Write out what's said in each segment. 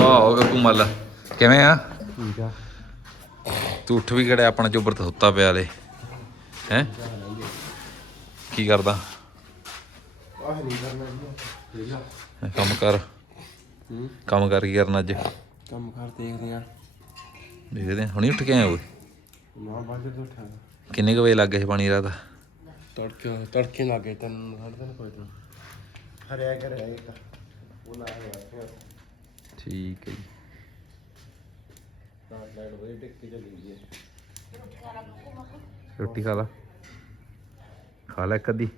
ਵਾਹ ਗੱਗੂ ਮੱਲ ਕਿਵੇਂ ਆ? ਠੀਕ ਆ। ਤੂੰ ਉੱਠ ਵੀ ਖੜਿਆ ਆਪਣਾ ਚੋਬਰ ਤੇ ਸੁੱਤਾ ਪਿਆ ਲੈ ਹੈ? ਕੀ ਕਰਦਾ? ਆਹ ਨਹੀਂ ਕਰਨਾ ਜੀ। ਵੇਲਾ ਕੰਮ ਕਰ। ਹੂੰ। ਕੰਮ ਕਰ ਕੀ ਕਰਨਾ ਅੱਜ? ਕੰਮ ਕਰ ਦੇਖਦੇ ਆ। ਦੇਖਦੇ ਹੁਣੀ ਉੱਠ ਕੇ ਆਏ ਓਏ? ਨਾ ਬਾਜੇ ਤੋਂ ਉਠਾ ਕਿੰਨੇ ਕੁ ਵਜੇ ਲੱਗ ਪਾਣੀ ਰਾਤ? ਤੜਕੇ ਤੜਕੇ ਲੱਗੇ ਤੈਨੂੰ ਸਾਢੇ ਤਿੰਨ ਕੋਈ ਤਾਂ ਹਰਿਆ ਕਰ ਰਿਹਾ ਇੱਕ। ਉਹ ਲਾ ਰਿਹਾ ਠੀਕ ਹੈ ਜੀ। ਟਿੱਕੀ ਗਈ ਰੋਟੀ ਖਾ ਲਾ। ਖਾ ਲੈ ਇੱਕ ਅੱਧੀ।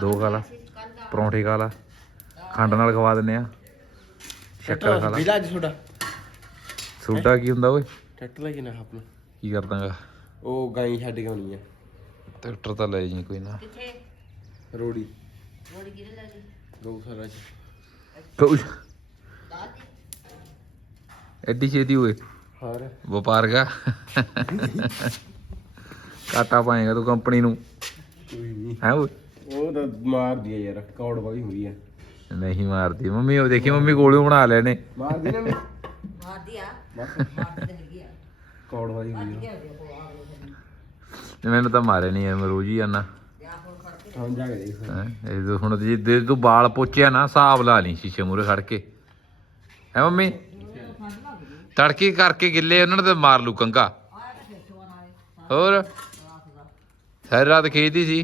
ਦੋ ਖਾ ਲਾ। ਪਰੌਂਠੇ ਖਾ ਲਾ। ਖੰਡ ਨਾਲ ਖਵਾ ਦਿੰਨੇ ਆ ਸ਼ੱਕਰ ਖਾ ਲਾ। ਬਿਲਾ ਅੱਜ ਤੁਹਾਡਾ? ਸੋਡਾ ਕੀ ਹੁੰਦਾ ਓਏ? ਟਰੈਕਟਰ ਲੈ ਕੇ ਨਾ ਆਪਣਾ। ਕੀ ਕਰਦਾਗਾ? ਉਹ ਗਾਈ ਛੱਡ ਕੇ ਆਉਣੀ ਆ। ਟਰੈਕਟਰ ਤਾਂ ਲੈ ਜੀ ਕੋਈ ਨਾ। ਕਿੱਥੇ? ਰੋੜੀ। ਰੋੜੀ ਕਿਹਦੇ ਲੈ ਜੀ ਗਊਸ਼ਾਲਾ ਚ। ਐਡੀ ਛੇਤੀ ਹੋਏ। ਹਾਰ। ਵਪਾਰ ਗਾ ਕਾਟਾ ਪਾਏਗਾ ਤੂੰ ਕੰਪਨੀ ਨੂੰ। ਕੋਈ ਨਹੀਂ। ਹੈ ਓਏ। ਉਹ ਤਾਂ ਮਾਰਦੀ ਆ ਯਾਰ ਕੌੜ ਵਾਲੀ ਹੁੰਦੀ ਆ। ਨਹੀਂ ਮਾਰਦੀ। ਮੰਮੀ ਉਹ ਦੇਖੀ ਮੰਮੀ ਗੋਲੇ ਬਣਾ ਲੈਣੇ ਮਾਰਦੀ ਨਾ ਮੈਂ ਮਾਰਦੀ ਆ। ਬਸ ਮਾਰਦੀ ਤੇ ਹੈਗੀ ਆ। ਕੌੜ ਵਾਲੀ ਹੁੰਦੀ ਕੀ ਹੋ ਗਿਆ ਕੋ ਆ ਗਏ ਮੈਨੂੰ ਤਾਂ ਮਾਰੇ ਨਹੀਂ ਐ ਮੈਂ ਰੋਜ਼ ਹੀ ਆਨਾ। ਜਾਂ ਫੋਨ ਕਰਕੇ ਆ ਜਾ ਕੇ ਦੇਖ ਹੈਂ? ਇਹ ਤਾਂ ਹੁਣ ਜੇ ਜੇ ਤੂੰ ਬਾਲ ਪੋਚਿਆ ਨਾ ਹਿਸਾਬ ਲਾ ਲਈ ਸ਼ੀਸ਼ੇ ਮੂਰੇ ਖੜ ਕੇ। ਹੈ ਮੰਮੀ? ਤੜਕੇ ਕਰਕੇ ਗਿੱਲੇ ਉਹਨਾਂ ਨੇ ਤਾਂ ਮਾਰ ਲੂ ਕੰਗਾ ਤਾਂ ਹੋਰ? ਰਾਤ ਦਾ ਸਾਰੀ ਰਾਤ ਖੇਦੀ ਸੀ।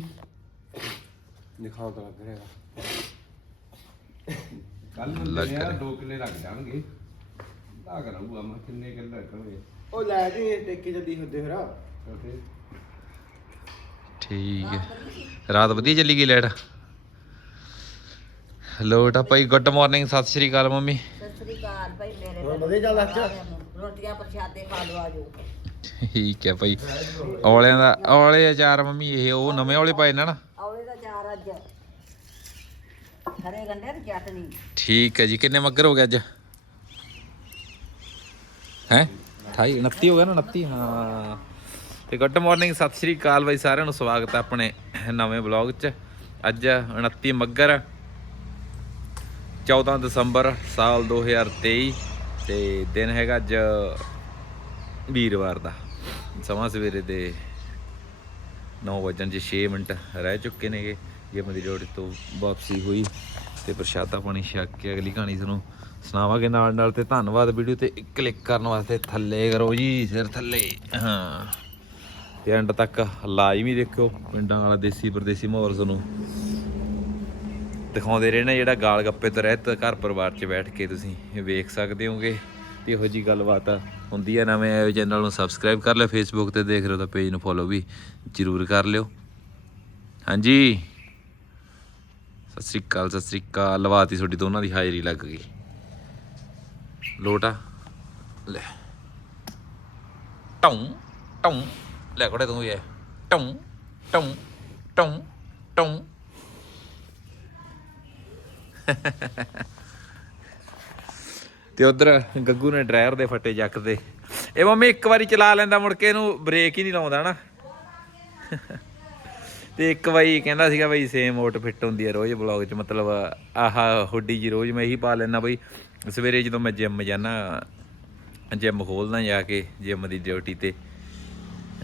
ਦਿਖਾਉ ਤਾਂ ਲੱਗ ਰਿਹਾ। ਲੱਗ ਰਿਹਾ। 2 ਕਿੱਲੇ ਲੱਗ ਜਾਣਗੇ। ਦਾ ਕਰਾਂਗਾ ਮੈਂ ਕਿੰਨੇ ਕਿੱਲੇ ਲੱਗਣਗੇ ਉਹ ਲੈ ਜੀ ਟੇਕੇ ਜਲਦੀ ਹੁੰਦੇ ਫਿਰ। ਠੀਕ ਹੈ। ਰਾਤ ਵਧੀਆ ਚੱਲੀ ਗਈ ਲਾਈਟ? ਲੋਟ ਆ ਭਾਈ ਗੁੱਡ ਮਾਰਨਿੰਗ ਸਤਿ ਸ਼੍ਰੀ ਅਕਾਲ ਮੰਮੀ। ਸਤਿ ਸ੍ਰੀ ਅਕਾਲ ਭਾਈ ਮੇਰੇ ਹੋਰ ਵਧੀਆ ਚੱਲਦਾ ਅੱਜ? ਰੋਟੀਆਂ ਪ੍ਰਸ਼ਾਦੇ ਖਾ ਲਓ ਆਜੋ ਠੀਕ ਹੈ ਭਾਈ। ਔਲਿਆਂ ਦਾ ਔਲੇ ਅਚਾਰ ਮੰਮੀ ਇਹ ਉਹ ਨਵੇਂ ਔਲੇ ਪਾਏ ਨੇ ਨਾ? ਆਉਲੇ ਦਾ ਚਾਰ ਅੱਜ। ਹਰੇ ਗੰਡੇ ਦੀ ਚਟਨੀ। ਠੀਕ ਹੈ ਜੀ ਕਿੰਨੇ ਮੱਗਰ ਹੋ ਗਏ ਅੱਜ? ਹੈ? 28 29 ਹੋ ਗਿਆ ਨਾ 29 ਹਾਂ। ਤੇ ਗੁੱਡ ਮਾਰਨਿੰਗ ਸਤਿ ਸ਼੍ਰੀ ਅਕਾਲ ਬਾਈ ਸਾਰਿਆਂ ਨੂੰ, ਸਵਾਗਤ ਹੈ ਆਪਣੇ ਨਵੇਂ ਬਲੌਗ 'ਚ। ਅੱਜ 29 ਮੱਗਰ 14 ਦਸੰਬਰ ਸਾਲ 2023 ਤੇ ਦਿਨ ਹੈਗਾ ਅੱਜ ਵੀਰਵਾਰ ਦਾ। ਸਮਾਂ ਸਵੇਰੇ ਦੇ 9 ਵਜਣ 'ਚ 6 ਮਿੰਟ ਰਹਿ ਚੁੱਕੇ ਨੇਗੇ। ਜਿਮ ਦੀ ਡਿਊਟੀ ਤੋਂ ਵਾਪਸੀ ਹੋਈ ਤੇ ਪ੍ਰਸ਼ਾਦਾ ਪਾਣੀ ਛਕ ਕੇ ਅਗਲੀ ਕਹਾਣੀ ਤੁਹਾਨੂੰ ਸੁਣਾਵਾਂਗੇ ਨਾਲ ਨਾਲ ਤੇ ਧੰਨਵਾਦ ਵੀਡੀਓ ਤੇ ਕਲਿੱਕ ਕਰਨ ਵਾਸਤੇ ਥੱਲੇ ਕਰੋ ਜੀ, ਸਿਰ ਥੱਲੇ। ਹਾਂ। ਤੇ ਐਂਡ ਤੱਕ ਲਾਜ਼ਮੀ ਦੇਖਿਓ ਪਿੰਡਾਂ ਵਾਲਾ ਦੇਸੀ ਪਰਦੇਸੀ ਮਾਹੌਲ ਤੁਹਾਨੂੰ। ਦਿਖਾਉਂਦੇ ਰਹਿਣਾ ਜਿਹੜਾ ਗਾਲ ਗੱਪੇ ਤੋਂ ਰਹਿਤ ਘਰ ਪਰਿਵਾਰ 'ਚ ਬੈਠ ਕੇ ਤੁਸੀਂ ਵੇਖ ਸਕਦੇ ਹੋਗੇ। ਤੇ ਇਹੋ ਜੀ ਗੱਲਬਾਤ ਹੁੰਦੀ ਹੈ ਨਵੇਂ ਆਏ ਚੈਨਲ ਨੂੰ ਸਬਸਕ੍ਰਾਈਬ ਕਰ ਲਿਓ ਫੇਸਬੁੱਕ ਤੇ ਦੇਖ ਰਹੇ ਹੋ ਤਾਂ ਪੇਜ ਨੂੰ ਫੋਲੋ ਵੀ ਜਰੂਰ ਕਰ ਲਿਓ। ਹਾਂਜੀ। ਸਤਿ ਸ੍ਰੀ ਅਕਾਲ, ਸਤਿ ਸ੍ਰੀ ਅਕਾਲ। ਲਵਾਤੀ ਤੁਹਾਡੀ ਦੋਨਾਂ ਦੀ ਹਾਜ਼ਰੀ ਲੱਗ ਗਈ। ਲੋਟਾ, ਲੈ। ਟੌਂ ਟੌਂ ਲੈ ਕੋੜੇ ਤੂੰ ਇਹ ਟੌਂ ਟੌਂ ਟੌਂ ਤੇ ਉਧਰ ਗੱਗੂ ਨੇ ਡਰਾਈਵਰ ਦੇ ਫੱਟੇ ਜੱਕਦੇ ਇਹ ਮੰਮੀ ਇੱਕ ਵਾਰੀ ਚਲਾ ਲੈਂਦਾ ਮੁੜ ਕੇ ਇਹਨੂੰ ਬ੍ਰੇਕ ਹੀ ਨਹੀਂ ਲਾਉਂਦਾ ਨਾ। ਤੇ ਇੱਕ ਵਾਰੀ ਕਹਿੰਦਾ ਸੀਗਾ ਬਈ ਸੇਮ ਆਊਟਫਿਟ ਹੁੰਦੀ ਹੈ ਰੋਜ਼ ਬਲੌਗ 'ਚ, ਮਤਲਬ ਆਹ ਹੁੱਡੀ ਜੀ ਰੋਜ਼ ਮੈਂ ਇਹੀ ਪਾ ਲੈਣਾ ਬਈ। ਸਵੇਰੇ ਜਦੋਂ ਮੈਂ ਜਿਮ ਜਾਣਾ ਜਿਮ ਖੋਲਦਾ ਜਾ ਕੇ ਜਿਮ ਦੀ ਡਿਊਟੀ ਤੇ।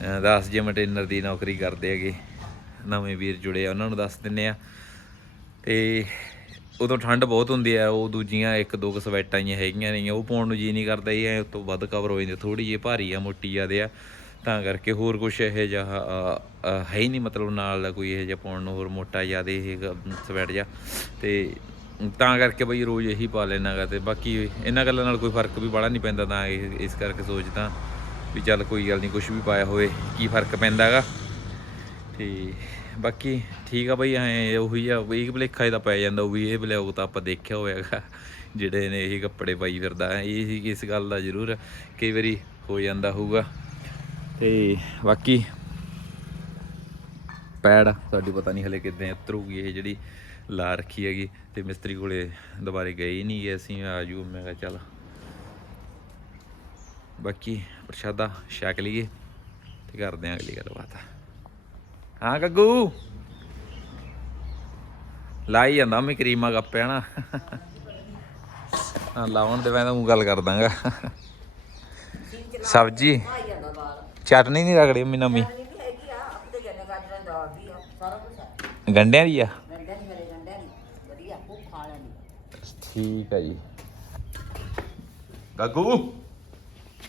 10 ਜਿਮ ਟ੍ਰੇਨਰ ਦੀ ਨੌਕਰੀ ਕਰਦੇ ਹੈਗੇ। ਨਵੇਂ ਵੀਰ ਜੁੜੇ ਆ, ਉਹਨਾਂ ਨੂੰ ਦੱਸ ਦਿੰਨੇ ਆ। ਤੇ ਉਦੋਂ ਠੰਡ ਬਹੁਤ ਹੁੰਦੀ ਆ, ਉਹ ਦੂਜੀਆਂ ਇੱਕ ਦੋ ਕੁ ਸਵੈਟਾਂ ਹੀ ਹੈਗੀਆਂ ਨੇ ਉਹ ਪਾਉਣ ਨੂੰ ਜੀ ਨਹੀਂ ਕਰਦਾ ਇਹ ਐ ਤੋਂ ਵੱਧ ਕਵਰ ਹੋ ਜਾਂਦੇ ਥੋੜੀ ਜਿਹੀ ਭਾਰੀ ਆ, ਮੋਟੀ ਜਿਆਦੇ ਆ। ਤਾਂ ਕਰਕੇ ਹੋਰ ਕੁਝ ਇਹ ਜਿਹਾ ਹੈ ਹੀ ਨਹੀਂ ਮਤਲਬ ਨਾਲ ਦਾ ਕੋਈ ਇਹ ਜਿਹਾ ਪਾਉਣ ਨੂੰ, ਹੋਰ ਮੋਟਾ ਜ਼ਿਆਦਾ ਇਹ ਸਵੈਟ ਜਾ ਤੇ ਤਾਂ ਕਰਕੇ ਬਈ ਰੋਜ਼ ਇਹੀ ਪਾ ਲੈਣਾਗਾ ਤੇ ਬਾਕੀ ਇਹਨਾਂ ਗੱਲਾਂ ਨਾਲ ਕੋਈ ਫ਼ਰਕ ਵੀ ਬੜਾ ਨਹੀਂ ਪੈਂਦਾ ਤਾਂ ਇਹ- ਇਸ ਕਰਕੇ ਸੋਚਦਾ। ਵੀ ਚੱਲ ਕੋਈ ਗੱਲ ਨਹੀਂ ਕੁਝ ਵੀ ਪਾਇਆ ਹੋਵੇ, ਕੀ ਫ਼ਰਕ ਪੈਂਦਾਗਾ। ਤੇ ਬਾਕੀ ਠੀਕ ਆ ਬਈ, ਐ ਉਹੀ ਆ, ਵੀ ਭਲੇਖਾ ਇਹਦਾ ਪੈ ਜਾਂਦਾ, ਉਹ ਵੀ ਇਹ ਬਲੌਗ ਤਾਂ ਆਪਾਂ ਦੇਖਿਆ ਹੋਇਆਗਾ ਜਿਹੜੇ ਨੇ ਇਹ ਕੱਪੜੇ ਪਾਈ ਫਿਰਦਾ, ਇਹ ਸੀ ਇਸ ਗੱਲ ਦਾ ਜ਼ਰੂਰ ਕਈ ਵਾਰੀ ਹੋ ਜਾਂਦਾ ਹੋਊਗਾ। ਤੇ ਬਾਕੀ ਪੈੜ ਸਾਡੀ ਪਤਾ ਨਹੀਂ ਹਲੇ ਕਿੱਦਾਂ ਉਤਰੂਗੀ, ਇਹ ਜਿਹੜੀ ਲਾ ਰੱਖੀ ਹੈਗੀ, ਤੇ ਮਿਸਤਰੀ ਕੋਲੇ ਦੁਬਾਰੇ ਗਏ ਨਹੀਂ ਗਏ ਅਸੀਂ ਆ ਜੂ ਮੈਂ ਕਿਹਾ ਚੱਲ ਬਾਕੀ ਪ੍ਰਸ਼ਾਦਾ ਛਕ ਲਈਏ ਤੇ ਕਰਦੇ ਆਂ ਅਗਲੀ ਗੱਲਬਾਤ। ਹਾਂ ਗੱਗੂ? ਲਾਈ ਜਾਂਦਾ ਮੈਂ ਕਰੀਮਾ ਗੱਪਿਆ ਨਾ ਹਾਂ ਲਾਉਣ ਦੇ ਮੈਂ ਤਾਂ ਉਹ ਗੱਲ ਕਰ ਦਾਂਗਾ। ਸਬਜੀ? ਆ ਚਟਨੀ ਨਹੀਂ ਰਗੜੀ ਮੰਮੀ ਨਵੀਂ। ਆ? ਆ ਗੰਡਿਆਂ ਦੀ ਆ ਠੀਕ ਹੈ ਜੀ। ਗੱਗੂ?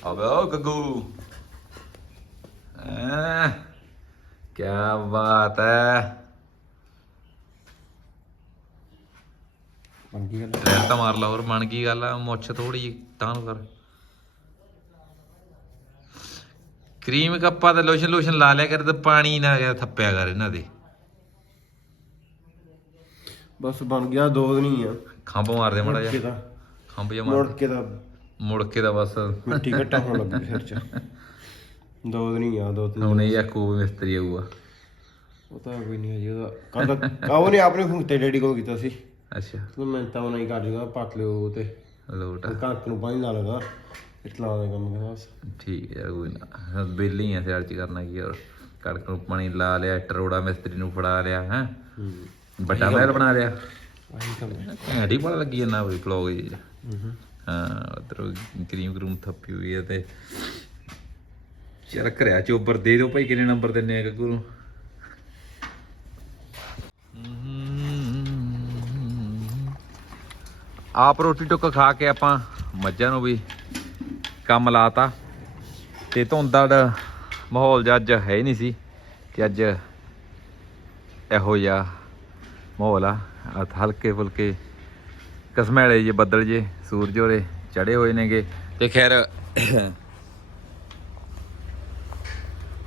ਆਵੇ ਓ ਗੱਗੂ ਆ ਕੀ ਬਾਤ ਹੈ ਬਣ ਗਈ ਗੱਲ? ਰੈਲ ਤਾਂ ਮਾਰ ਲਾ ਹੋਰ ਬਣ ਗਈ ਗੱਲ ਆ? ਮੁੱਛ ਥੋੜੀ ਤਾਂ ਨੂੰ ਕਰ। ਕਰੀਮ ਕੱਪਾ ਤੇ ਲੋਸ਼ਨ ਲੋਸ਼ਨ ਲਾ ਲਿਆ ਕਰ ਤੇ ਪਾਣੀ ਨਾ ਥੱਪਿਆ ਕਰ ਇਹਨਾਂ ਦੇ। ਬਸ ਬਣ ਗਿਆ ਦੋ ਦਿਨ ਹੀ ਆ। ਖੰਭ ਮਾਰਦੇ ਮੜਾ ਮੁੜ ਕੇ ਜਾ ਤਾਂ। ਖੰਭ ਜਾ ਮੁੜ ਮਾਰ ਕੇ ਤਾਂ ਮੁੜ ਕੇ ਦਾ ਬਸ ਮਿੱਟੀ ਘਟਾ ਹੋਣ ਲੱਗੀ ਸਿਰ ਚ। ਦੋ ਦਿਨ ਹੀ ਆ ਦੋ ਤਿੰਨ ਹੁਣ ਇਹ ਆਕੂ ਮਿਸਤਰੀ ਆਊਗਾ। ਉਹ ਤਾਂ ਕੋਈ ਨਹੀਂ ਹਜੇ ਉਹਦਾ। ਕੱਲ ਕਾਹ ਨੇ ਆਪਣੇ ਫੁੰਤੇ ਡੈਡੀ ਕੋਲ ਕੀਤਾ ਸੀ। ਅੱਛਾ। ਮੈਂ ਤਾਂ ਉਹ ਨਹੀਂ ਕਰ ਜੂਗਾ ਪੱਟ ਲਿਓ ਤੇ। ਲੋਟ ਆ। ਕਣਕ ਨੂੰ ਪਾਣੀ ਲਾ ਲਗਾ ਇਤਲਾ ਦਾ ਕੰਮ ਕਰਦਾ ਠੀਕ ਹੈ ਕੋਈ ਨਾ। ਬੇਲੀ ਆ ਸਿਆਲ ਚ ਕਰਨਾ ਕੀ ਹੋਰ। ਕੜਕ ਨੂੰ ਪਾਣੀ ਲਾ ਲਿਆ ਟਰੋੜਾ ਮਿਸਤਰੀ ਨੂੰ ਫੜਾ ਲਿਆ ਹੈ। ਹੂੰ। ਵੱਡਾ ਮਹਿਲ ਬਣਾ ਲਿਆ। ਆਹੀ ਕੰਮ ਹੈ ਘੈਂਟੀ ਬੜਾ ਲੱਗੀ ਜਾਂਦਾ ਵੀ ਬਲੌਗ ਜੀ। ਹੂੰ ਹਾਂ ਉਧਰ ਕਰੀਮ ਕਰੂਮ ਥੱਪੀ ਹੋਈ ਹੈ ਤੇ ਚਲ ਕਰਿਆ ਚੋਬਰ ਦੇ ਦਿਓ ਭਾਈ, ਕਿੰਨੇ ਨੰਬਰ ਦਿੰਨੇ ਆ ਗੱਗੂ ਨੂੰ? ਆਪ ਰੋਟੀ ਟੁੱਕ ਖਾ ਕੇ ਆਪਾਂ ਮੱਝਾਂ ਨੂੰ ਵੀ ਕੰਮ ਲਾਤਾ ਤੇ ਧੁੰਦੜ ਮਾਹੌਲ ਜਿਹਾ ਅੱਜ ਹੈ ਹੀ ਨਹੀਂ ਸੀ ਕਿ ਅੱਜ ਇਹੋ ਜਿਹਾ ਮਾਹੌਲ ਆ। ਹਲਕੇ ਫੁਲਕੇ ਕਸਮੈਲੇ ਜੇ ਬੱਦਲ ਜੇ, ਸੂਰਜ ਹੋਰੇ ਚੜੇ ਹੋਏ ਨੇਗੇ। ਤੇ ਖੈਰ,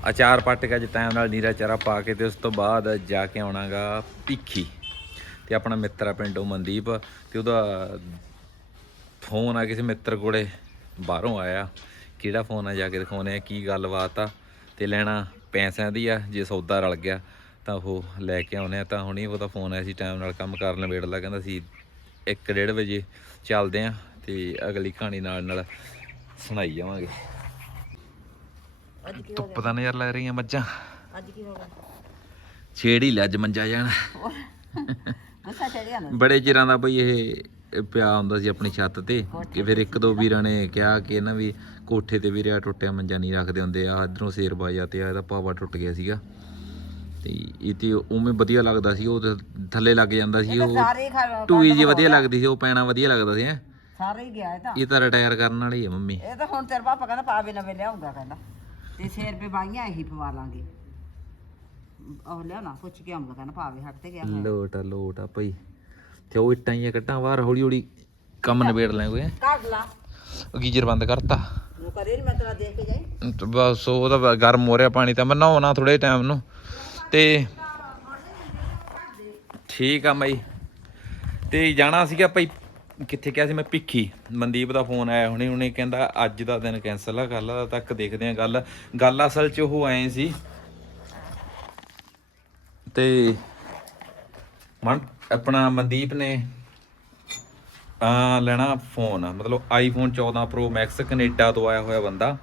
ਅਚਾਰ ਪੱਟ ਕੇ ਅੱਜ ਟਾਈਮ ਨਾਲ ਨੀਰਾ ਚਾਰਾ ਪਾ ਕੇ ਤੇ ਉਸ ਤੋਂ ਬਾਅਦ ਜਾ ਕੇ ਆਉਣਾਗਾ ਭੀਖੀ ਤੇ ਆਪਣਾ ਮਿੱਤਰ ਆ ਪਿੰਡੋਂ ਮਨਦੀਪ ਤੇ ਉਹਦਾ ਫੋਨ ਆ ਕਿਸੇ ਮਿੱਤਰ ਕੋਲੇ ਬਾਹਰੋਂ ਆਇਆ। ਕਿਹੜਾ ਫੋਨ ਆ ਜਾ ਕੇ ਦਿਖਾਉਣੇ ਆ, ਕੀ ਗੱਲਬਾਤ ਆ। ਤੇ ਲੈਣਾ ਪੈਸਿਆਂ ਦੀ ਆ, ਜੇ ਸੌਦਾ ਰਲ ਗਿਆ ਤਾਂ ਉਹ ਲੈ ਕੇ ਆਉਣੇ ਆ। ਤਾਂ ਹੁਣੀ ਉਹਦਾ ਫੋਨ ਆਇਆ ਸੀ ਟਾਈਮ ਨਾਲ ਕੰਮ ਕਰਨ ਵੇੜਲਾ ਕਹਿੰਦਾ ਸੀ 1:30 ਵਜੇ ਚੱਲਦੇ ਆ ਤੇ ਅਗਲੀ ਕਹਾਣੀ ਨਾਲ ਨਾਲ ਸੁਣਾਈ ਜਾਵਾਂਗੇ। ਅੱਜ ਕੀ ਹੋ ਧੁੱਪ ਨਜ਼ਰ ਲੱਗ ਰਹੀਆਂ ਮੱਝਾਂ। ਗਿਆ ਅੱਜ ਕੀ ਹੋ ਗਿਆ? ਛੇੜ ਹੀ ਲੈ ਅੱਜ ਮੰਜਾ ਜਾਣ। ਗੁੱਸਾ ਚੜਿਆ ਨਾ। ਬੜੇ ਚਿਰਾਂ ਦਾ ਬਈ ਇਹ ਪਿਆ ਹੁੰਦਾ ਸੀ ਆਪਣੀ ਛੱਤ ਤੇ ਕਿ ਫਿਰ ਇੱਕ ਦੋ ਵੀਰਾਂ ਨੇ ਕਿਹਾ ਕਿ ਇਹਨਾਂ ਵੀ ਕੋਠੇ ਤੇ ਵੀ ਰਿਆ ਟੁੱਟਿਆ ਮੰਜਾ ਨਹੀਂ ਰੱਖਦੇ ਹੁੰਦੇ ਆ ਇਧਰੋਂ ਸੇਰ ਬਾਜਾ ਤੇ ਆ ਇਹਦਾ ਪਾਵਾ ਟੁੱਟ ਗਿਆ ਸੀਗਾ। ਤੇ ਇਹ ਤੇ ਉਵੇਂ ਵਧੀਆ ਲੱਗਦਾ ਸੀ ਉਹ ਤੇ ਥੱਲੇ ਲੱਗ ਜਾਂਦਾ ਸੀ ਉਹ ਸਾਰੇ ਹੀ ਖਾ ਟੂਈ ਜੀ ਵਧੀਆ ਲੱਗਦੀ ਸੀ ਉਹ ਪੈਣਾ ਵਧੀਆ ਲੱਗਦਾ ਸੀ ਹੈਂ। ਸਾਰੇ ਹੀ ਗਿਆ ਇਹ ਤਾਂ। ਇਹ ਤਾਂ ਰਿਟਾਇਰ ਕਰਨ ਵਾਲੀ ਹੈ ਮੰਮੀ। ਇਹ ਤਾਂ ਹੁਣ ਤੇਰਾ ਪਾਪਾ ਕਹਿੰਦਾ ਪਾਵੇ ਨਵੇਂ ਲਿਆਉਂਗਾ ਕਹਿੰਦਾ। ਤੇ 6 ਰੁਪਏ ਬਾਈਆਂ ਇਹੀ ਪਵਾ ਲਾਂਗੇ। ਉਹ ਲਿਆਉਣਾ ਪੁੱਛ ਕੇ ਆਉਂਗਾ ਕਹਿੰਦਾ ਪਾਵੇ ਹੱਟ ਤੇ ਗਿਆ ਹੋਇਆ। ਲੋਟ ਆ ਲੋਟ ਆ ਭਈ। ਤੇ ਉਹ ਇੱਟਾਂ ਹੀ ਕੱਟਾਂ ਬਾਹਰ ਹੌਲੀ ਹੌਲੀ ਕੰਮ ਨਿਬੇੜ ਲੈ ਕੋਈ ਕੱਢ ਲਾ ਗੀਜਰ ਬੰਦ ਕਰਤਾ। ਉਹ ਕਰੇ ਨਹੀਂ ਮੈਂ ਤੇਰਾ ਦੇਖ ਕੇ ਜਾਈ ਤੇ ਬਸ ਉਹਦਾ ਗਰਮ ਹੋ ਰਿਹਾ ਪਾਣੀ ਤਾਂ ਮੈਂ ਨਹਾਉਣਾ ਥੋੜੇ ਟਾਈਮ ਨੂੰ। ਤੇ ਠੀਕ ਆ ਮਈ। ਤੇ ਜਾਣਾ ਸੀਗਾ ਭਾਈ, ਕਿੱਥੇ ਕਿਹਾ ਸੀ ਮੈਂ, ਭਿੱਖੀ। ਮਨਦੀਪ ਦਾ ਫੋਨ ਆਇਆ ਹੁਣੇ ਹੁਣੇ ਕਹਿੰਦਾ ਅੱਜ ਦਾ ਦਿਨ ਕੈਨਸਲ ਆ ਕੱਲ ਤੱਕ ਦੇਖਦੇ ਆ ਗੱਲ। ਗੱਲ ਅਸਲ 'ਚ ਉਹ ਆਏ ਸੀ। ਤੇ ਮਨ, ਆਪਣਾ ਮਨਦੀਪ ਨੇ ਆ ਲੈਣਾ ਫੋਨ, ਮਤਲਬ ਆਈਫੋਨ 14 ਪ੍ਰੋ ਮੈਕਸ ਕੈਨੇਡਾ ਤੋਂ ਆਇਆ ਹੋਇਆ ਬੰਦਾ।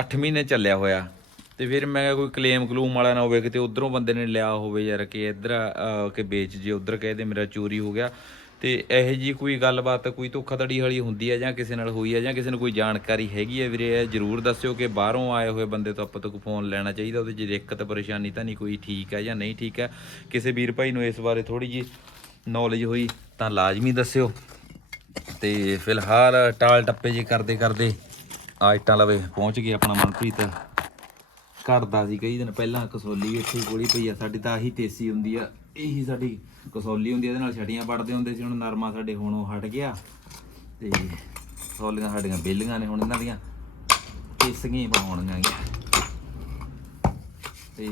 8 ਮਹੀਨੇ ਚੱਲਿਆ ਹੋਇਆ। ਤੇ ਫਿਰ ਮੈਂ ਕਿਹਾ ਕੋਈ ਕਲੇਮ ਕਲੂਮ ਵਾਲਾ ਨਾ ਹੋਵੇ, ਕਿਤੇ ਉਧਰੋਂ ਬੰਦੇ ਨੇ ਲਿਆ ਹੋਵੇ ਯਾਰ ਕਿ ਇੱਧਰ ਕਿ ਵੇਚ ਜੇ, ਉਧਰ ਕਹਦੇ ਮੇਰਾ ਚੋਰੀ ਹੋ ਗਿਆ। ਤੇ ਇਹੋ ਜੀ ਕੋਈ ਗੱਲਬਾਤ, ਕੋਈ ਧੋਖਾਧੜੀ ਵਾਲੀ ਹੁੰਦੀ ਹੈ ਜਾਂ ਕਿਸੇ ਨਾਲ ਹੋਈ ਹੈ ਜਾਂ ਕਿਸੇ ਨੂੰ ਕੋਈ ਜਾਣਕਾਰੀ ਹੈਗੀ ਹੈ ਵੀਰੇ, ਇਹ ਜਰੂਰ ਦੱਸਿਓ ਕਿ ਬਾਹਰੋਂ ਆਏ ਹੋਏ ਬੰਦੇ ਤੋਂ ਆਪਾਂ ਤੋਂ ਕੋਈ ਫੋਨ ਲੈਣਾ ਚਾਹੀਦਾ, ਉਹਦੇ 'ਚ ਦਿੱਕਤ, ਪਰੇਸ਼ਾਨੀ ਤਾਂ ਨਹੀਂ ਕੋਈ ਠੀਕ ਹੈ ਜਾਂ ਨਹੀਂ ਠੀਕ ਹੈ ਕਿਸੇ ਵੀਰ ਭਾਈ ਨੂੰ ਇਸ ਬਾਰੇ ਥੋੜੀ ਜੀ ਨੌਲੇਜ ਹੋਈ ਤਾਂ ਲਾਜ਼ਮੀ ਦੱਸਿਓ। ਤੇ ਫਿਲਹਾਲ ਟਾਲ ਟੱਪੇ ਜੀ ਕਰਦੇ ਕਰਦੇ ਆਇਟਾਂ ਲਵੇ, ਪਹੁੰਚ ਗਏ ਆਪਣਾ ਮਨਪ੍ਰੀਤ। ਕਰਦਾ ਸੀ ਕਈ ਦਿਨ ਪਹਿਲਾਂ ਕਸੌਲੀ ਇੱਥੇ ਗੋਲੀ ਪਈ ਆ, ਸਾਡੀ ਤਾਂ ਆਹੀ ਤੇਸੀ ਹੁੰਦੀ ਆ, ਇਹੀ ਸਾਡੀ ਕਸੌਲੀ ਹੁੰਦੀ ਆ, ਇਹਦੇ ਨਾਲ ਛੜੀਆਂ ਪੜਦੇ ਹੁੰਦੇ ਸੀ, ਹੁਣ ਨਰਮਾ ਸਾਡੇ ਹੁਣ ਉਹ ਹਟ ਗਿਆ ਤੇ ਕਸੋਲੀਆਂ ਸਾਡੀਆਂ ਬੇਲੀਆਂ ਨੇ ਹੁਣ ਇਹਨਾਂ ਦੀਆਂ ਤੇਸੀਆਂ ਪਾਉਣੀਆਂ ਤੇ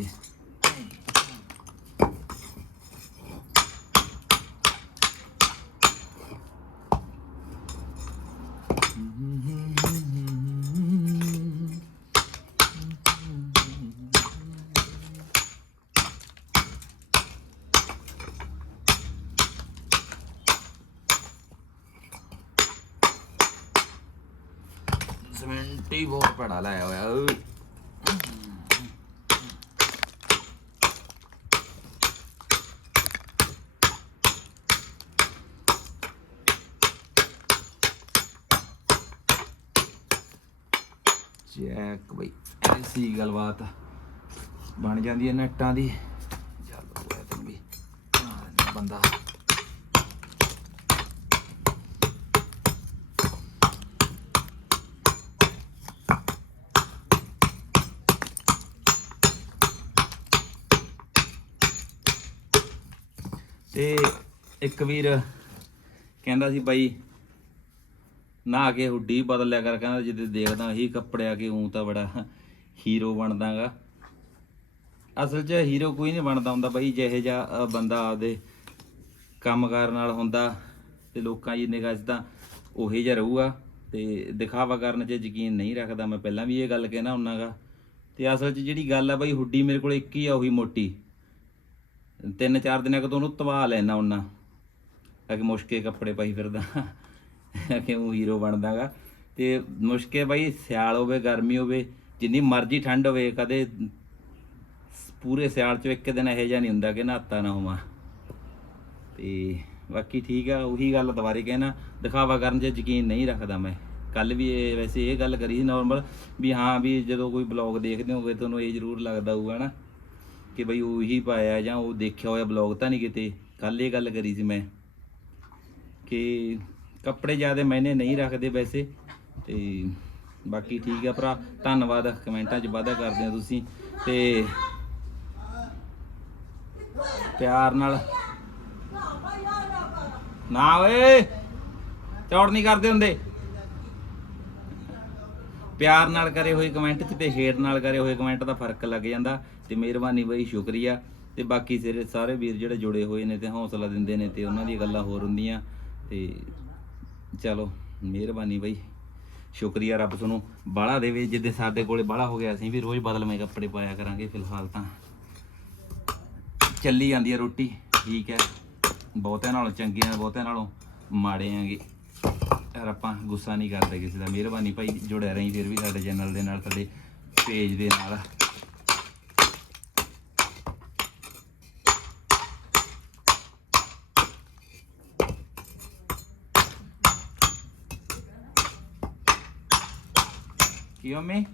ਮਿੱਟੀ ਬਹੁਤ ਭੜਾ ਲਾਇਆ ਹੋਇਆ, ਓਏ। ਚੈੱਕ ਬਈ, ਐਸੀ ਗੱਲਬਾਤ ਆ। ਬਣ ਜਾਂਦੀ ਹੈ ਨੈਟਾਂ ਦੀ ਚੱਲ ਹੋਇਆ ਤੈਨੂੰ ਵੀ ਬੰਦਾ ਤੇ ਇੱਕ ਵੀਰ ਕਹਿੰਦਾ ਸੀ ਬਾਈ, ਨਹਾ ਕੇ ਹੁੱਡੀ ਬਦਲ ਲਿਆ ਕਰ, ਕਹਿੰਦਾ ਜਿੱਦੇ ਦੇਖਦਾ ਹੀ ਕੱਪੜੇ ਆ ਕੇ ਉਂ ਤਾਂ ਬੜਾ ਹੀਰੋ ਬਣਦਾਗਾ। ਅਸਲ 'ਚ ਹੀਰੋ ਕੋਈ ਨਹੀਂ ਬਣਦਾ ਹੁੰਦਾ ਬਾਈ, ਜਿਹੇ ਜਿਹਾ ਬੰਦਾ ਆਪਦੇ ਕੰਮਕਾਰ ਨਾਲ ਹੁੰਦਾ ਤੇ ਲੋਕਾਂ ਦੀ ਨਿਗਾਹ 'ਚ ਤਾਂ ਉਹੀ ਜਿਹਾ ਰਹੂਗਾ। ਤੇ ਦਿਖਾਵਾ ਕਰਨ 'ਚ ਯਕੀਨ ਨਹੀਂ ਰੱਖਦਾ। ਮੈਂ ਪਹਿਲਾਂ ਵੀ ਇਹ ਗੱਲ ਕਹਿਣਾ ਹੁੰਨਾਗਾ। ਤੇ ਅਸਲ 'ਚ ਜਿਹੜੀ ਗੱਲ ਆ ਬਾਈ, ਹੁੱਡੀ ਮੇਰੇ ਕੋਲ ਇੱਕ ਹੀ ਆ, ਉਹੀ ਮੋਟੀ। ਤਿੰਨ ਚਾਰ ਦਿਨਾਂ ਕੋ ਉਹਨੂੰ ਤਵਾ ਲੈਣਾ ਉਹਨਾਂ। ਕਿ ਮੁਸ਼ਕੇ ਕੱਪੜੇ ਪਾਈ ਫਿਰਦਾ। ਕਿ ਉਹ ਹੀਰੋ ਬਣਦਾਗਾ। ਤੇ ਮੁਸ਼ਕੇ ਬਾਈ, ਸਿਆਲ ਹੋਵੇ, ਗਰਮੀ ਹੋਵੇ, ਜਿੰਨੀ ਮਰਜ਼ੀ ਠੰਡ ਹੋਵੇ, ਕਦੇ ਸ- ਪੂਰੇ ਸਿਆਲ ਚ ਇੱਕ ਦਿਨ ਇਹੋ ਜਿਹਾ ਨਹੀਂ ਹੁੰਦਾ ਕਿ ਨਹਾਤਾ ਨਾ ਹੋਵਾਂ। ਤੇ ਬਾਕੀ ਠੀਕ ਆ, ਉਹੀ ਗੱਲ ਦੁਬਾਰੇ ਕਹਿਣਾ। ਦਿਖਾਵਾ ਕਰਨ 'ਚ ਯਕੀਨ ਨਹੀਂ ਰੱਖਦਾ ਮੈਂ। ਕੱਲ ਵੀ ਇਹ ਵੈਸੇ ਇਹ ਗੱਲ ਕਰੀ ਸੀ ਨਾਰਮਲ ਵੀ ਹਾਂ ਵੀ ਜਦੋਂ ਕੋਈ ਬਲੌਗ ਦੇਖਦੇ ਹੋਵੇ ਤੁਹਾਨੂੰ ਇਹ ਜ਼ਰੂਰ ਲੱਗਦਾ ਹੋਊਗਾ ਨਾ ਕਿ ਬਈ ਉਹੀ ਪਾਇਆ ਜਾਂ ਉਹ ਦੇਖਿਆ ਹੋਇਆ ਬਲੌਗ ਤਾਂ ਨਹੀਂ ਕਿਤੇ ਕੱਲ ਇਹ ਗੱਲ ਕਰੀ ਸੀ ਮੈਂ ਕਿ ਕੱਪੜੇ ਜ਼ਿਆਦਾ ਮੈਨੇ ਨਹੀਂ ਰੱਖਦੇ ਵੈਸੇ ਤੇ ਬਾਕੀ ਠੀਕ ਆ ਭਰਾ, ਧੰਨਵਾਦ, ਕਮੈਂਟਾਂ 'ਚ ਵਾਧਾ ਕਰਦੇ ਹੋ ਤੁਸੀਂ ਤੇ ਪਿਆਰ ਨਾਲ ਨਾ ਓਏ, ਚੌੜ ਨਹੀਂ ਕਰਦੇ ਹੁੰਦੇ। ਪਿਆਰ ਨਾਲ ਕਰੇ ਹੋਏ ਕਮੈਂਟ 'ਚ ਤੇ ਹੇਟ ਨਾਲ ਕਰੇ ਹੋਏ ਕਮੈਂਟ ਦਾ ਫ਼ਰਕ ਲੱਗ ਜਾਂਦਾ। ਤੇ ਮਿਹਰਬਾਨੀ ਬਈ, ਸ਼ੁਕਰੀਆ। ਤੇ ਬਾਕੀ ਸਿਰੇ ਸਾਰੇ ਵੀਰ ਜਿਹੜੇ ਜੁੜੇ ਹੋਏ ਨੇ ਤੇ ਹੌਸਲਾ ਦਿੰਦੇ ਨੇ ਤੇ ਉਹਨਾਂ ਦੀਆਂ ਗੱਲਾਂ ਹੋਰ ਹੁੰਦੀਆਂ। ਤੇ ਚਲੋ, ਮਿਹਰਬਾਨੀ ਬਈ। ਸ਼ੁਕਰੀਆ ਰੱਬ ਤੁਹਾਨੂੰ। ਬਾਲਾ ਦੇਵੇ ਜਿੱਦੇ ਸਾਡੇ ਕੋਲੇ ਬਾਲਾ ਹੋ ਗਿਆ, ਅਸੀਂ ਵੀ ਰੋਜ਼ ਬਦਲਵੇਂ ਕੱਪੜੇ ਪਾਇਆ ਕਰਾਂਗੇ ਫਿਲਹਾਲ ਤਾਂ। ਚੱਲੀ ਜਾਂਦੀ ਹੈ ਰੋਟੀ, ਠੀਕ ਹੈ। ਬਹੁਤਿਆਂ ਨਾਲੋਂ ਚੰਗੀਆਂ, ਬਹੁਤਿਆਂ ਨਾਲੋਂ ਮਾੜੇ ਆਂਗੇ। ਯਾਰ ਆਪਾਂ ਗੁੱਸਾ ਨਹੀਂ ਕਰਦੇ ਕਿਸੇ ਦਾ। ਮਿਹਰਬਾਨੀ ਭਾਈ ਜੁੜਿਆ ਰਹੀ, ਫਿਰ ਵੀ ਸਾਡੇ ਚੈਨਲ ਦੇ ਨਾਲ, ਸਾਡੇ ਪੇਜ ਦੇ ਨਾਲ। ਕੀ ਮੰਮੀ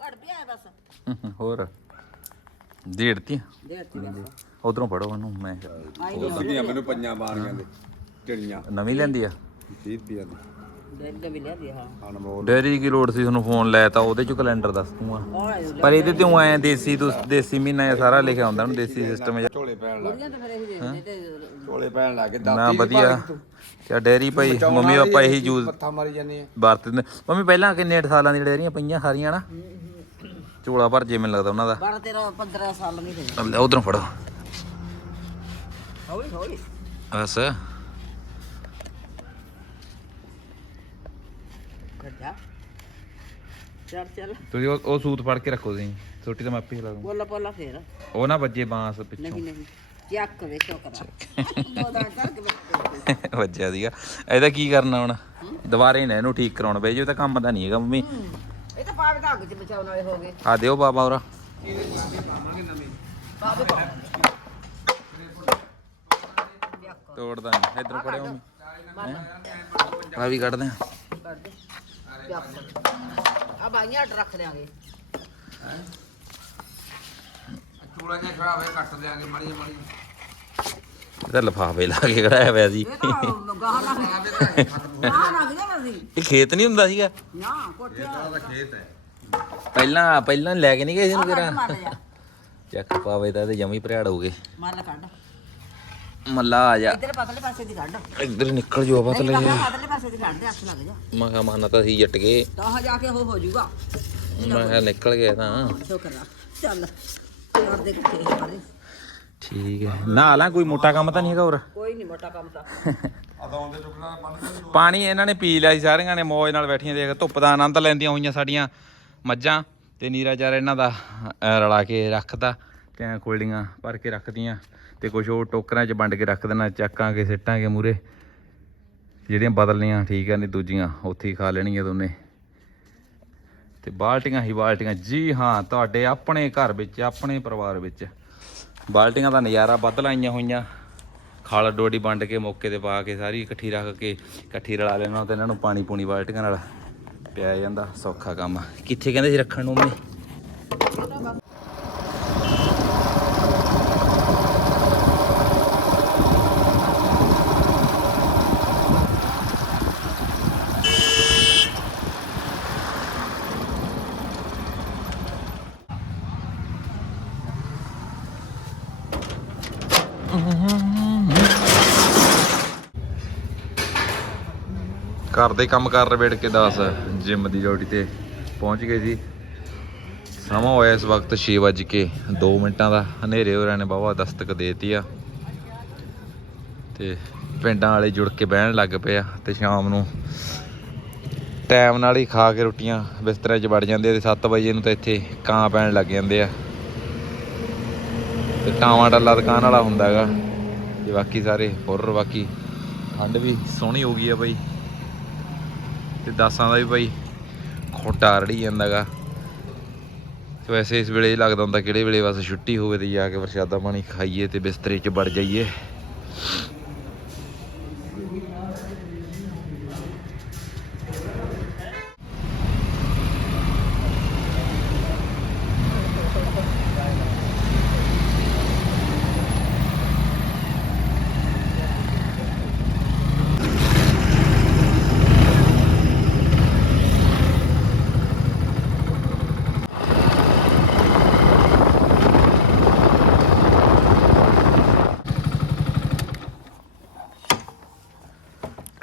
ਘੜ ਪਿਆ ਹੈ ਬਸ ਹੋਰ ਤੀ ਬਸ। ਉਧਰੋਂ ਫੜੋ ਉਹਨੂੰ ਮੈਂ ਸਿੱਧੀਆਂ ਮੈਨੂੰ ਪੰਜਾਂ ਮਾਰੀਆਂ ਦੇ ਚਿੜੀਆਂ। ਨਵੀਂ ਲੈਂਦੀ ਆ? 30 ਰੁਪਈਆ ਦੀ। ਡੇਢ ਦੇ ਹਾਂ। ਡੈਰੀ ਕੀ ਲੋੜ ਸੀ ਤੁਹਾਨੂੰ ਫੋਨ ਲੈ ਤਾਂ ਉਹਦੇ ਚ ਕੈਲੰਡਰ ਦੱਸ ਉਹ ਹੈ ਪਰ ਇਹਦੇ ਤੇ ਉਹ ਐ ਦੇਸੀ ਤੋਂ ਦੇਸੀ ਮਹੀਨਾ ਇਹ ਸਾਰਾ ਲਿਖਿਆ ਹੁੰਦਾ ਉਹਨੂੰ ਦੇਸੀ ਸਿਸਟਮ ਝੋਲੇ ਪੈਣ ਲੱਗ ਤਾਂ ਤੇ ਝੋਲੇ ਪੈਣ ਲੱਗ ਨਾ ਦਾਤੀ ਵਧੀਆ। ਕਿਆ ਡੈਰੀ ਭਾਈ ਮੰਮੀ ਪਾਪਾ ਇਹੀ ਯੂਜ਼ ਪੱਥਾ ਮਾਰੀ ਜਾਂਦੇ ਆ। ਵਰਤਦੇ ਨੇ। ਮੰਮੀ ਪਹਿਲਾਂ ਕਿੰਨੇ ਅੱਠ ਸਾਲਾਂ ਦੀ ਡੈਰੀਆਂ ਪਈਆਂ ਸਾਰੀਆਂ ਨਾ? ਝੋਲਾ ਭਰ ਜੇ ਮੈਨੂੰ ਲੱਗਦਾ ਉਹਨਾਂ ਦਾ। 12 13 15 ਸਾਲ ਨਹੀਂ ਹੋਏ ਉਧਰੋਂ ਫੜੋ। ਹੌਲੀ ਹੌਲੀ। ਬਸ। ਗੱਜਾ ਚੱਲ ਚੱਲ। ਤੁਸੀਂ ਉਹ ਉਹ ਸੂਤ ਫੜ ਕੇ ਰੱਖੋ ਤੁਸੀਂ। ਛੋਟੀ ਤਾਂ ਮੈਂ ਆਪੇ ਲਾ ਦੂੰ ਬੋਲਾ ਬੋਲਾ ਫੇਰ। ਉਹ ਨਾ ਵੱਜੇ ਬਾਂਸ ਪਿੱਛੋਂ। ਨਹੀਂ ਨਹੀਂ। ਚੱਕ ਵੇ ਚੋਕਰਾ ਬੋਦਾ ਵੇ ਵੱਜਿਆ ਸੀਗਾ। ਇਹਦਾ ਕੀ ਕਰਨਾ ਹੁਣ? ਦੁਬਾਰੇ ਨਾ ਇਹਨੂੰ ਠੀਕ ਕਰਾਉਣ ਬਈ ਜੋ ਤਾਂ ਕੰਮ ਦਾ ਨਹੀਂ ਹੈਗਾ ਮੰਮੀ। ਇਹ ਤਾਂ ਪਾਵੇ ਤਾਂ ਅੱਗ ਚ ਬਚਾਉਣ ਵਾਲੇ ਹੋ ਗਏ। ਆ ਦਿਓ ਬਾਬਾ ਪਾਵੇ ਪਾ ਤੋੜਦਾ ਨਹੀਂ ਇਧਰੋਂ ਫੜਿਓ ਮੰਮੀ ਆ ਵੀ ਕੱਢਦੇ ਆ ਕਰ ਦੇ ਆ ਬਾਈਆਂ ਅੱਡ ਰੱਖ ਦਿਆਂਗੇ। ਚੂੜਾ ਜਿਹਾ ਖਰਾਬ ਹੈ ਕੱਟ ਦਿਆਂਗੇ ਮਾੜੀ ਮਾੜੀ ਇਹਦਾ ਲਫਾਫੇ ਲਾ ਕੇ ਕਢਾਇਆ ਹੋਇਆ ਸੀ। ਇਹ ਤਾਂ ਗਾਹ ਗਾਹ ਸੀ ਇਹ ਖੇਤ ਨਹੀਂ ਹੁੰਦਾ ਸੀਗਾ? ਨਾ ਕੋਠੇ ਉਹਦਾ ਖੇਤ ਹੈ। ਪਹਿਲਾਂ ਪਹਿਲਾਂ ਲੈ ਕੇ ਨਹੀਂ ਗਏ ਸੀ ਮਾਰ ਜਾ ਚੱਕ ਪਾਵੇ ਤਾਂ ਇਹਦੇ ਜਮੀ ਭਰਿਆੜ ਹੋ ਗਏ। ਕੱਢ। ਮੱਲਾ ਆ ਜਾ। ਇੱਧਰ ਪਤਲੇ ਪਾਸੇ ਦੀ ਕੱਢ। ਇੱਧਰ ਨਿਕਲ ਜੋ ਪਤ ਨਹੀਂ ਲੈ ਕੱਢ ਪਤਲੇ ਪਾਸੇ ਦੀ ਕੱਢ ਦੇ ਅੱਖ ਲੱਗ ਜਾ। ਮੈਂ ਕਿਹਾ ਮਾਨਾ ਤਾਂ ਸੀ ਜੱਟ ਗਏ। ਤਾਂ ਜਾ ਕੇ ਉਹ ਹੋ ਜਾਊਗਾ। ਮੈਂ ਕਿਹਾ ਨਿਕਲ ਗਿਆ ਤਾਂ। ਸ਼ੁਕਰ ਚੱਲ ਕਰ ਦੇ ਕਿੱਥੇ ਪਰੇ ਠੀਕ ਹੈ। ਨਾ ਲਾ ਕੋਈ ਮੋਟਾ ਕੰਮ ਤਾਂ ਨਹੀਂ ਹੈਗਾ ਹੋਰ? ਕੋਈ ਨਹੀਂ ਮੋਟਾ ਕੰਮ ਤਾਂ। ਪਾਣੀ ਇਹਨਾਂ ਨੇ ਪੀ ਲਿਆ ਸੀ ਸਾਰਿਆਂ ਨੇ ਮੌਜ ਨਾਲ ਬੈਠੀਆਂ ਦੇਖ ਧੁੱਪ ਦਾ ਆਨੰਦ ਲੈਂਦੀਆਂ ਹੋਈਆਂ ਸਾਡੀਆਂ ਮੱਝਾਂ ਤੇ ਨੀਰਾ ਚਾਰ ਇਹਨਾਂ ਦਾ ਰਲਾ ਕੇ ਤੇ ਐਂ ਖੋਲੀਆਂ ਭਰ ਕੇ ਰੱਖਦੀਆਂ ਤੇ ਕੁਝ ਉਹ ਟੋਕਰਾਂ 'ਚ ਵੰਡ ਕੇ ਰੱਖ ਦੇਣਾ ਚੱਕਾਂਗੇ ਸਿੱਟਾਂਗੇ ਮੂਰੇ। ਜਿਹੜੀਆਂ ਬਦਲਣੀਆਂ ਠੀਕ ਆ ਨਹੀਂ ਦੂਜੀਆਂ ਉੱਥੇ ਹੀ ਖਾ ਲੈਣਗੀਆਂ ਦੋਨੇ। ਤੇ ਬਾਲਟੀਆਂ ਹੀ ਬਾਲਟੀਆਂ ਜੀ ਹਾਂ ਤੁਹਾਡੇ ਆਪਣੇ ਘਰ ਵਿੱਚ ਆਪਣੇ ਪਰਿਵਾਰ ਵਿੱਚ। ਬਾਲਟੀਆਂ ਦਾ ਨਜ਼ਾਰਾ ਵੱਧ ਲਾਈਆਂ ਹੋਈਆਂ। ਖਾਲ ਡੋਡੀ ਵੰਡ ਕੇ ਮੌਕੇ ਤੇ ਪਾ ਕੇ ਸਾਰੀ ਇਕੱਠੀ ਰੱਖ ਕੇ ਇਕੱਠੀ ਰਲਾ ਲੈਣਾ ਤੇ ਇਹਨਾਂ ਨੂੰ ਪਾਣੀ ਪੂਣੀ ਬਾਲਟੀਆਂ ਨਾਲ ਪਿਆ ਜਾਂਦਾ ਸੌਖਾ ਕੰਮ। ਕਿੱਥੇ ਕਹਿੰਦੇ ਸੀ ਰੱਖਣ ਨੂੰ ਮੈਂ ਘਰ ਦੇ ਕੰਮ ਕਰ ਰਵੇੜ ਕੇ ਦਾਸ ਜਿਮ ਦੀ ਡਿਊਟੀ ਤੇ ਪਹੁੰਚ ਗਏ ਜੀ। ਸਮਾਂ ਹੋਇਆ ਇਸ ਵਕਤ 6 ਵੱਜ ਕੇ 2 ਮਿੰਟਾਂ ਦਾ। ਹਨੇਰੇ ਹੋਰਾਂ ਨੇ ਬਾਵਾ ਦਸਤਕ ਦੇਤੀ ਆ। ਤੇ ਪਿੰਡਾਂ ਵਾਲੇ ਜੁੜ ਕੇ ਬਹਿਣ ਲੱਗ ਪਏ ਆ ਤੇ ਸ਼ਾਮ ਨੂੰ ਟਾਈਮ ਨਾਲ ਹੀ ਖਾ ਕੇ ਰੋਟੀਆਂ ਬਿਸਤਰੇ 'ਚ ਵੜ ਜਾਂਦੇ ਤੇ 7 ਵਜੇ ਨੂੰ ਤਾਂ ਇੱਥੇ ਕਾਂ ਪੈਣ ਲੱਗ ਜਾਂਦੇ ਆ। ਤੇ ਟਾਵਾਂ ਡੱਲਾ ਦੁਕਾਨ ਵਾਲਾ ਹੁੰਦਾ ਹੈਗਾ। ਤੇ ਬਾਕੀ ਸਾਰੇ ਹੋਰ ਬਾਕੀ। ਠੰਡ ਵੀ ਸੋਹਣੀ ਹੋ ਗਈ ਆ ਬਈ। ਤੇ ਦਾਸਾਂ ਦਾ ਵੀ ਭਾਈ ਖੋਟਾ ਰੜੀ ਜਾਂਦਾਗਾ ਤੇ ਵੈਸੇ ਇਸ ਵੇਲੇ ਲੱਗਦਾ ਹੁੰਦਾ ਕਿਹੜੇ ਵੇਲੇ ਬਸ ਛੁੱਟੀ ਹੋਵੇ ਤੇ ਜਾ ਕੇ ਪ੍ਰਸ਼ਾਦਾ ਪਾਣੀ ਖਾਈਏ ਤੇ ਬਿਸਤਰੇ 'ਚ ਵੜ ਜਾਈਏ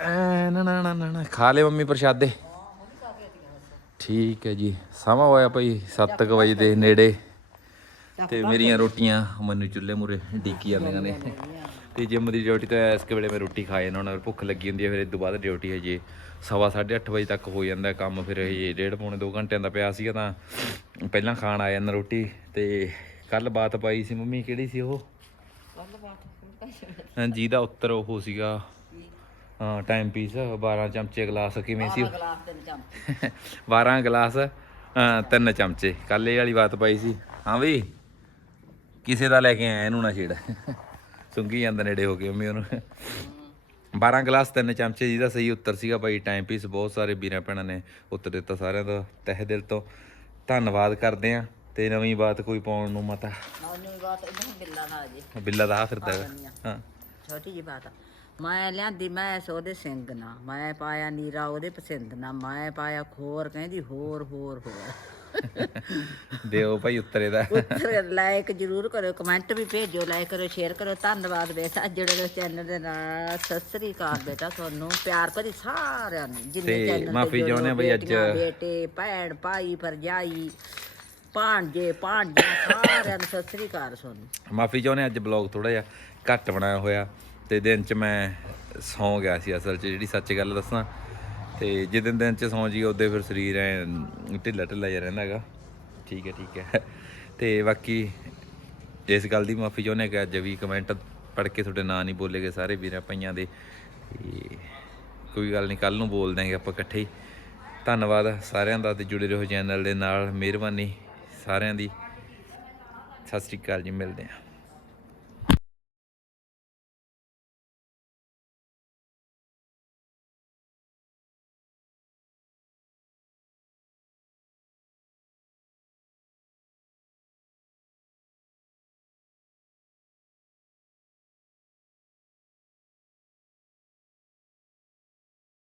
ਐ ਨਾ ਨਾ ਨਾ ਨਾ ਨਾ ਖਾ ਲੈ ਮੰਮੀ ਪ੍ਰਸ਼ਾਦੇ ਠੀਕ ਹੈ ਜੀ। ਸਮਾਂ ਹੋਇਆ ਭਾਈ 7 ਵਜੇ ਦੇ ਨੇੜੇ। ਤੇ ਮੇਰੀਆਂ ਰੋਟੀਆਂ ਮੈਨੂੰ ਚੁੱਲ੍ਹੇ ਮੂਰੇ ਡੀਕੀ ਜਾਂਦੀਆਂ ਨੇ। ਤੇ ਜਿਮ ਦੀ ਡਿਊਟੀ ਤੋਂ ਇਸ ਵੇਲੇ ਮੈਂ ਰੋਟੀ ਖਾਏ ਨਾ ਉਹਨਾਂ ਭੁੱਖ ਲੱਗੀ ਹੁੰਦੀ ਹੈ ਫਿਰ ਇਸ ਤੋਂ ਬਾਅਦ ਡਿਊਟੀ ਹੈ ਜੀ ਸਵਾ 8:30 ਵਜੇ ਤੱਕ ਹੋ ਜਾਂਦਾ ਕੰਮ ਫਿਰ ਇਹ ਡੇਢ ਪੌਣੇ 2 ਘੰਟਿਆਂ ਦਾ ਪਿਆ ਸੀਗਾ ਤਾਂ ਪਹਿਲਾਂ ਖਾਣ ਆ ਜਾਂਦਾ ਰੋਟੀ। ਤੇ ਕੱਲ ਬਾਤ ਪਾਈ ਸੀ ਮੰਮੀ ਕਿਹੜੀ ਸੀ ਉਹ? ਹਾਂਜੀ ਦਾ ਉੱਤਰ ਉਹ ਸੀਗਾ। ਹਾਂ ਟਾਈਮ ਪੀਸ 12 ਚਮਚੇ ਗਲਾਸ ਕਿਵੇਂ ਸੀ? ਗਲਾਸ ਤਿੰਨ ਚਮਚ। 12 ਗਲਾਸ ਤਿੰਨ ਚਮਚੇ। ਕੱਲ ਇਹ ਵਾਲੀ ਬਾਤ ਪਾਈ ਸੀ। ਹਾਂ ਵੀ ਕਿਸੇ ਦਾ ਲੈ ਕੇ ਆਇਆ ਇਹਨੂੰ ਨਾ ਛੇੜ। ਸੁੰਗੀ ਜਾਂਦਾ ਨੇੜੇ ਹੋ ਕੇ ਮੰਮੀ ਉਹਨੂੰ। 12 ਗਲਾਸ ਤਿੰਨ ਚਮਚੇ ਜਿਹਦਾ ਸਹੀ ਉੱਤਰ ਸੀਗਾ ਭਾਈ ਟਾਈਮ ਪੀਸ ਬਹੁਤ ਸਾਰੇ ਵੀਰਾਂ ਭੈਣਾਂ ਨੇ ਉੱਤਰ ਦਿੱਤਾ ਸਾਰਿਆਂ ਦਾ ਤਹਿ ਦਿਲ ਤੋਂ। ਧੰਨਵਾਦ ਕਰਦੇ ਆ ਤੇ ਨਵੀਂ ਬਾਤ ਕੋਈ ਪਾਉਣ ਨੂੰ ਮਤਾ। ਨੌਨੀ ਬਾਤ ਇਹਨੂੰ ਬਿੱਲਾ ਨਾਲ ਜੀ। ਬਿੱਲਾ ਦਾ ਆ ਫਿਰਦਾ ਹਾਂ। ਛੋਟੀ ਜੀ ਬਾਤ ਆ। ਮੈਂ ਲਿਆਂਦੀ ਮੈਂ ਉਹਦੇ ਸਿੰਘ ਨਾ ਮੈਂ ਪਾਇਆ ਨੀਰਾ ਉਹਦੇ ਪਸੰਦ ਨਾ ਮੈਂ ਪਾਇਆ ਖੋਰ ਕਹਿੰਦੀ ਹੋਰ ਹੋਰ ਹੋਰ। ਦਿਓ ਭਾਈ ਉੱਤਰੇ ਦਾ। ਉੱਤਰ ਲਾਇਕ ਜਰੂਰ ਕਰੋ ਕਮੈਂਟ ਵੀ ਭੇਜੋ ਲਾਇਕ ਕਰੋ ਸ਼ੇਅਰ ਕਰੋ ਧੰਨਵਾਦ ਬੇਟਾ ਰਹੋ ਚੈਨਲ ਦੇ ਨਾਲ। ਸਤਿ ਸ੍ਰੀ ਅਕਾਲ ਬੇਟਾ ਤੁਹਾਨੂੰ ਪਿਆਰ ਭਰੀ ਸਾਰਿਆਂ ਨੂੰ ਜਿੰਨੇ ਚੈਨਲ ਤੇ ਮਾਫ਼ੀ ਚਾਹੁੰਦੇ ਬਈ ਅੱਜ- ਬੇਟੇ ਭੈਣ ਭਾਈ ਭਰਜਾਈ ਭਾਂਜੇ ਭਾਂਜੇ ਸਾਰਿਆਂ ਨੂੰ ਸਤਿ ਸ੍ਰੀ ਅਕਾਲ ਤੁਹਾਨੂੰ। ਮਾਫੀ ਚਾਹੁੰਦੇ ਅੱਜ ਬਲੌਗ ਥੋੜਾ ਜਿਹਾ ਘੱਟ ਬਣਾਇਆ ਹੋਇਆ। ਤੇ ਦਿਨ ਚ ਮੈਂ ਸੌਂ ਗਿਆ ਸੀ ਅਸਲ ਚ, ਜਿਹੜੀ ਸੱਚ ਗੱਲ ਦੱਸਾਂ। ਤੇ ਜਿੱਦਨ ਦਿਨ ਚ ਸੌਂ ਜੀ, ਉਹਦੇ ਫਿਰ ਸਰੀਰ ਐ ਢਿੱਲਾ ਢਿੱਲਾ ਜਿਹਾ ਰਹਿੰਦਾ ਹੈਗਾ। ਠੀਕ ਹੈ ਠੀਕ ਹੈ। ਤੇ ਬਾਕੀ ਇਸ ਗੱਲ ਦੀ ਮਾਫੀ ਚਾਹੁੰਦੇ ਹਾਂ ਕਿ ਅੱਜ ਵੀ ਕਮੈਂਟ ਪੜ੍ਹ ਕੇ ਤੁਹਾਡੇ ਨਾਂ ਨਹੀਂ ਬੋਲੇਗੇ ਸਾਰੇ ਵੀਰਾਂ ਭਾਈਆਂ ਦੇ। ਤੇ ਕੋਈ ਗੱਲ ਨਹੀਂ ਕੱਲ ਨੂੰ ਬੋਲ ਦਾਂਗੇ ਆਪਾਂ ਇਕੱਠੇ ਹੀ। ਧੰਨਵਾਦ ਸਾਰਿਆਂ ਦਾ ਤੇ ਜੁੜੇ ਰਹੋ ਚੈਨਲ ਦੇ ਨਾਲ, ਮਿਹਰਬਾਨੀ ਸਾਰਿਆਂ ਦੀ। ਸਤਿ ਸ੍ਰੀ ਅਕਾਲ ਜੀ, ਮਿਲਦੇ ਹਾਂ।